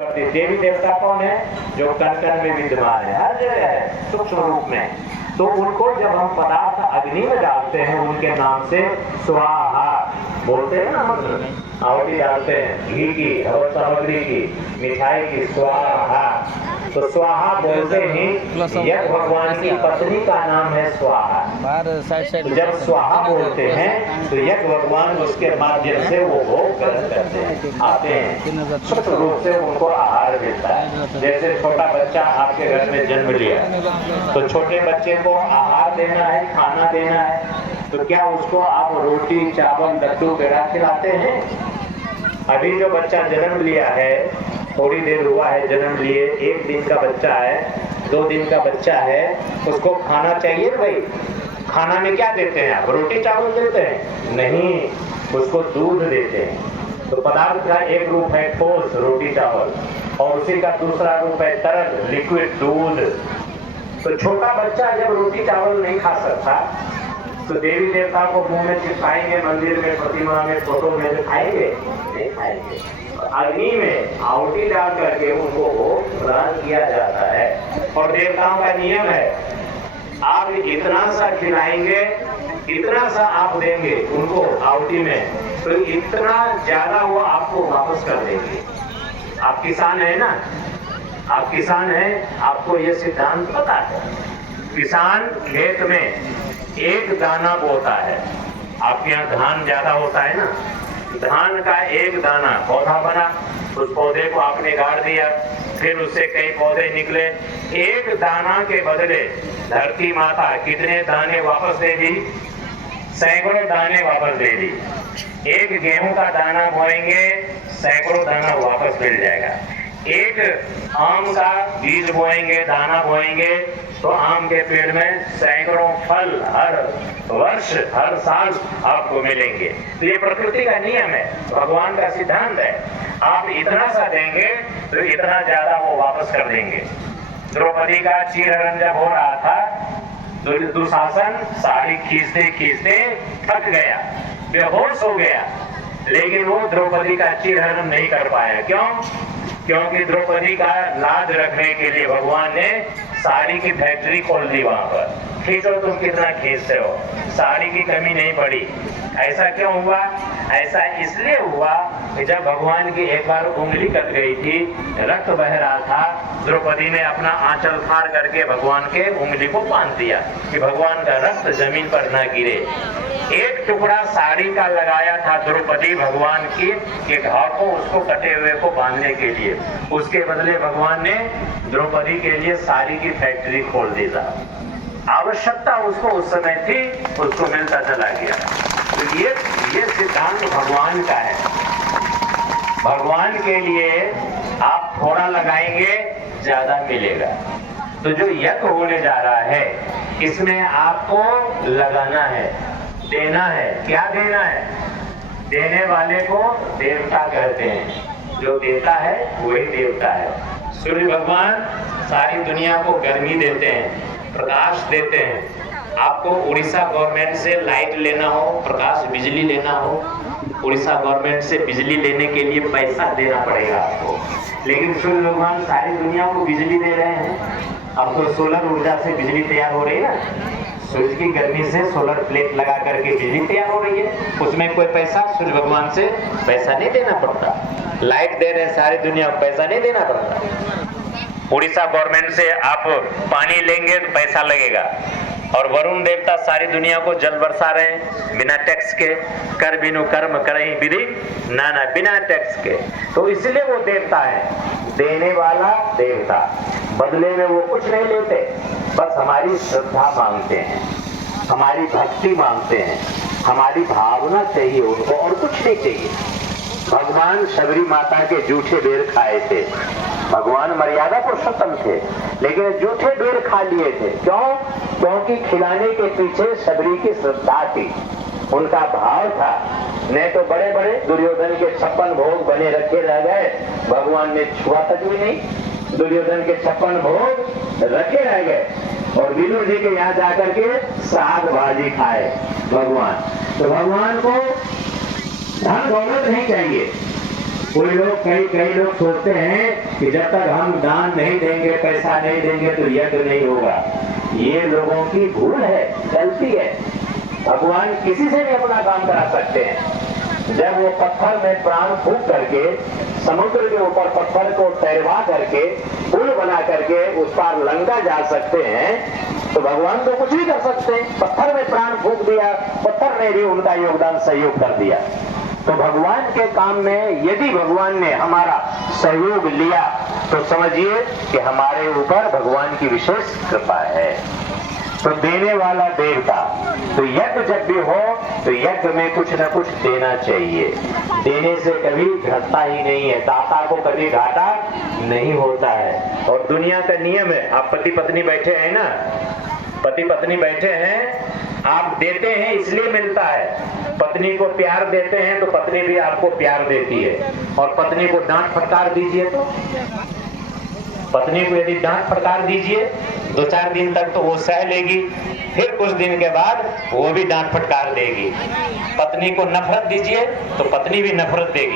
देवी देवता कौन है? जो कण कण में विद्यमान है, हर जगह है सूक्ष्म रूप में। तो उनको जब हम पदार्थ अग्नि में डालते हैं उनके नाम से स्वाहा बोलते हैं ना, मंत्र आहुति डालते हैं घी की और सामग्री की, मिठाई की, स्वाहा। तो स्वाहा बोलते ही यज्ञ भगवान की पत्नी का नाम है स्वाहा। तो जब स्वाहा बोलते हैं तो यज्ञ भगवान उसके माध्यम से वो भोग ग्रहण करते हैं, आते हैं, सूक्ष्म रूप से उनको आहार मिलता है। जैसे छोटा बच्चा आपके घर में जन्म लिया तो छोटे बच्चे को आहार देना है, खाना देना है, तो क्या उसको आप रोटी चावल लड्डू बेड़ा खिलाते हैं? अभी जो बच्चा जन्म लिया है, थोड़ी देर हुआ है जन्म लिए, 1 दिन का बच्चा है, 2 दिन का बच्चा है, उसको खाना चाहिए भाई। खाना में क्या देते हैं आप? रोटी चावल देते हैं? नहीं, उसको दूध देते हैं। तो पदार्थ का एक रूप है ठोस रोटी चावल और उसी का दूसरा रूप है तरल लिक्विड दूध। तो छोटा बच्चा जब रोटी चावल नहीं खा सकता तो देवी देवता को मुंह में चिपकाएंगे, मंदिर में, प्रतिमा में, फोटो में खाएंगे? नहीं खाएंगे। अग्नि में आहुति डाल करके उनको ग्रहण किया जाता है। और देवताओं का नियम है, आप इतना सा खिलाएंगे, इतना सा आप देंगे उनको आहुति में, तो इतना ज्यादा वो आपको वापस कर देंगे। आप किसान है ना, आप किसान हैं, आपको ये सिद्धांत पता है। किसान खेत में एक दाना बोता है, आपके यहाँ धान ज्यादा होता है ना, धान का एक दाना पौधा बना, उस पौधे को आपने गाड़ दिया, फिर उससे कई पौधे निकले, एक दाना के बदले धरती माता कितने दाने वापस दे दी? सैकड़ों दाने वापस दे दी। एक गेहूं का दाना बोएंगे, सैकड़ों दाना वापस मिल जाएगा। एक आम का बीज बोएंगे, दाना बोएंगे, तो आम के पेड़ में सैकड़ों फल हर वर्ष, हर साल आपको मिलेंगे। तो ये प्रकृति का नियम है, भगवान का सिद्धांत है। आप इतना सा देंगे तो इतना ज्यादा वो वापस कर देंगे। द्रौपदी का चीरहरण जब हो रहा था तो दुशासन साड़ी खींचते खींचते थक गया, बेहोश हो गया, लेकिन वो द्रौपदी का चीरहरण नहीं कर पाया। क्यों? क्योंकि द्रौपदी का लाज रखने के लिए भगवान ने साड़ी की फैक्ट्री खोल दी वहां पर। खींचो तुम कितना खींचते हो, साड़ी की कमी नहीं पड़ी। ऐसा क्यों हुआ? ऐसा इसलिए हुआ कि जब भगवान की एक बार उंगली कट गई थी, रक्त बह रहा था, द्रौपदी ने अपना आंचल फाड़ करके भगवान के उंगली को बांध दिया कि भगवान का रक्त जमीन पर न गिरे। एक टुकड़ा साड़ी का लगाया था द्रौपदी भगवान की के घाव को, उसको कटे हुए को बांधने के लिए, उसके बदले भगवान ने द्रौपदी के लिए साड़ी की फैक्ट्री खोल दी था। आवश्यकता उसको उस समय थी, उसको मिलता चला गया। तो ये सिद्धांत भगवान का है। भगवान के लिए आप थोड़ा लगाएंगे, ज्यादा मिलेगा। तो जो यज्ञ होने जा रहा है, इसमें आपको लगाना है, देना है। क्या देना है? देने वाले को देवता कहते हैं, जो देता है वही देवता है। सूर्य भगवान सारी दुनिया को गर्मी देते हैं, प्रकाश देते हैं। आपको उड़ीसा गवर्नमेंट से लाइट लेना हो, प्रकाश बिजली लेना हो, उड़ीसा गवर्नमेंट से बिजली लेने के लिए पैसा देना पड़ेगा आपको, लेकिन सूर्य भगवान सारी दुनिया को बिजली दे रहे हैं। अब तो सोलर ऊर्जा से बिजली तैयार हो रही है ना, सूर्य की गर्मी से सोलर प्लेट लगा करके बिजली तैयार हो रही है, उसमें कोई पैसा सूर्य भगवान से पैसा नहीं देना पड़ता। लाइट दे रहे हैं सारी दुनिया को, पैसा नहीं देना पड़ता। उड़ीसा गवर्नमेंट से आप पानी लेंगे तो पैसा लगेगा, और वरुण देवता सारी दुनिया को जल बरसा रहे हैं बिना टैक्स के। कर बिनु कर्म करहि विधि नाना, बिना टैक्स के। तो इसलिए वो देवता है, देने वाला देवता। बदले में वो कुछ नहीं लेते, बस हमारी श्रद्धा मांगते हैं, हमारी भक्ति मांगते हैं, हमारी भावना चाहिए उनको, और कुछ नहीं चाहिए। भगवान शबरी माता के जूठे बेर खाए थे, भगवान मर्यादा पुरुषोत्तम थे, लेकिन जूठे बेर खा लिए थे। क्यों? क्योंकि खिलाने के पीछे शबरी की श्रद्धा थी, उनका भाव था। नहीं तो बड़े बड़े दुर्योधन के 56 भोग बने रखे रह गए, भगवान ने छुआ तक भी नहीं। दुर्योधन के 56 भोग रखे रह गए, और विदुर जी के यहाँ जाकर के साग भाजी खाए भगवान। तो भगवान को धन दौलत नहीं चाहिए, कोई लोग कई लोग सोचते हैं कि जब तक हम दान नहीं देंगे, पैसा नहीं देंगे तो यज्ञ नहीं होगा। ये लोगों की भूल है, गलती है। भगवान किसी से भी अपना काम करा सकते हैं। जब वो पत्थर में प्राण फूंक करके समुद्र के ऊपर पत्थर को तैरवा करके पुल बना करके उस पार लंका जा सकते हैं, तो भगवान तो कुछ भी कर सकते हैं। पत्थर में प्राण फूंक दिया, पत्थर ने भी उनका योगदान सहयोग कर दिया। तो भगवान के काम में यदि भगवान ने हमारा सहयोग लिया तो समझिए कि हमारे ऊपर भगवान की विशेष कृपा है। तो देने वाला देवता, तो यज्ञ जब भी हो तो यज्ञ में कुछ न कुछ देना चाहिए। देने से कभी घटता ही नहीं है, दाता को कभी घाटा नहीं होता है। और दुनिया का नियम है, आप पति पत्नी बैठे हैं ना, पति पत्नी बैठे हैं, आप देते हैं इसलिए मिलता है। पत्नी को प्यार देते हैं तो पत्नी भी आपको प्यार देती है। और पत्नी को डांट फटकार दीजिए तो, पत्नी को यदि डांट फटकार दीजिए 2-4 दिन तक तो वो सह लेगी, फिर कुछ दिन के बाद वो भी डांट फटकार देगी। पत्नी को नफरत दीजिए तो पत्नी भी नफरत देगी।